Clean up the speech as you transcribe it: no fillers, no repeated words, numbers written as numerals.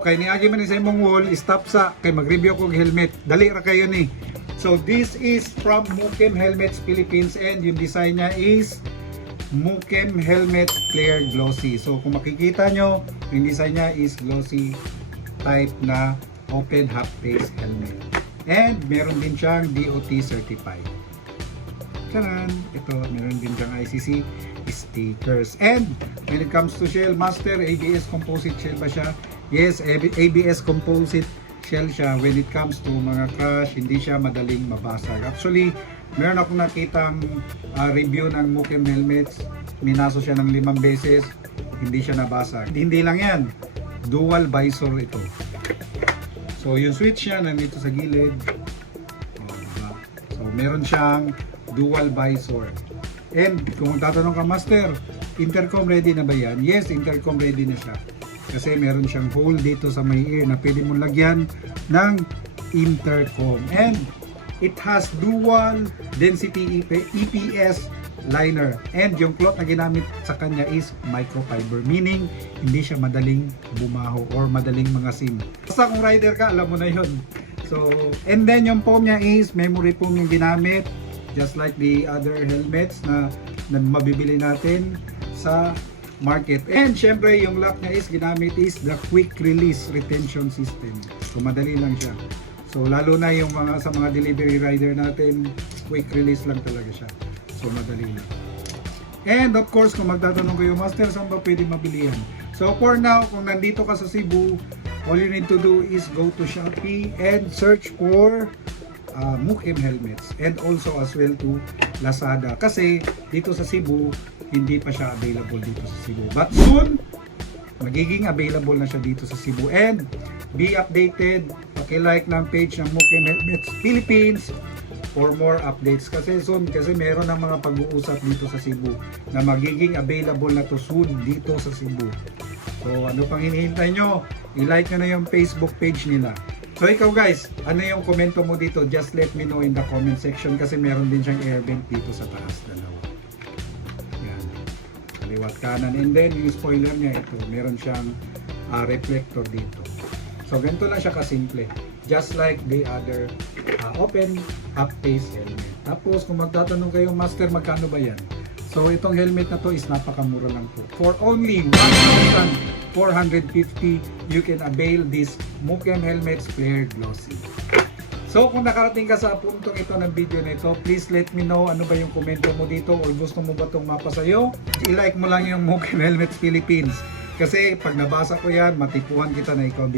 Kay niagi man sa imong wall, stop sa kay mag-review kog helmet. Dali ra kayo ni. So this is from Mukem Helmets Philippines and yung design niya is Mukem Helmet Clear Glossy. So kung makikita nyo, yung design niya is glossy type na open half face helmet. And meron din siyang DOT certified. Charan! Ito, meron din siyang ICC stickers. And when it comes to shell, master, ABS composite shell ba siya? Yes, ABS composite shell siya. When it comes to mga crash, hindi siya madaling mabasag. Actually, meron akong nakitang review ng Mukem helmets. Minaso siya ng 5 beses, hindi siya nabasag. Hindi lang yan, dual visor ito. So yung switch niya nandito sa gilid. Diba? So meron siyang dual visor. And kung tatanong ka, master, intercom ready na ba yan? Yes, intercom ready na siya. Kasi meron siyang hole dito sa may ear na pwede mong lagyan ng intercom. And it has dual density EPS liner. And yung cloth na ginamit sa kanya is microfiber. Meaning, hindi siya madaling bumaho or madaling mangasim. Basta kung rider ka, alam mo na yun. So, and then yung foam niya is memory foam yung ginamit. Just like the other helmets na mabibili natin sa market. And syempre yung lock niya is ginamit is the quick release retention system. So madali lang siya. So lalo na yung sa mga delivery rider natin, quick release lang talaga siya. So madali lang. And of course, kung magtatanong kayo, master, saan ba pwede mabili yan? So for now, kung nandito ka sa Cebu, all you need to do is go to Shopee and search for Mukem helmets, and also as well to Lazada, kasi dito sa Cebu hindi pa siya available dito sa Cebu, but soon magiging available na siya dito sa Cebu. And be updated, paki-like ng page ng Mukem Helmets Philippines for more updates, kasi soon, kasi meron ng mga pag-uusap dito sa Cebu na magiging available na to soon dito sa Cebu. So ano pang hinihintay nyo? I-like nyo na yung Facebook page nila. So ikaw guys, ano yung komento mo dito? Just let me know in the comment section, kasi meron din siyang air vent dito sa taas, dalawa. Yan. Kaliwat kanan. And then yung spoiler niya ito, meron siyang reflector dito. So ganito lang siya kasimple. Just like the other open half face helmet. Tapos kung magtatanong kayo, master, magkano ba yan? So itong helmet na to is napakamura lang po. For only 1,450, you can avail this Mukem Helmets Clear Glossy. So kung nakarating ka sa puntong ito ng video na ito, please let me know ano ba yung komento mo dito, or gusto mo ba itong mapa sa'yo? I-like mo lang yung Mukem Helmets Philippines. Kasi pag nabasa ko yan, matipuhan kita na ikaw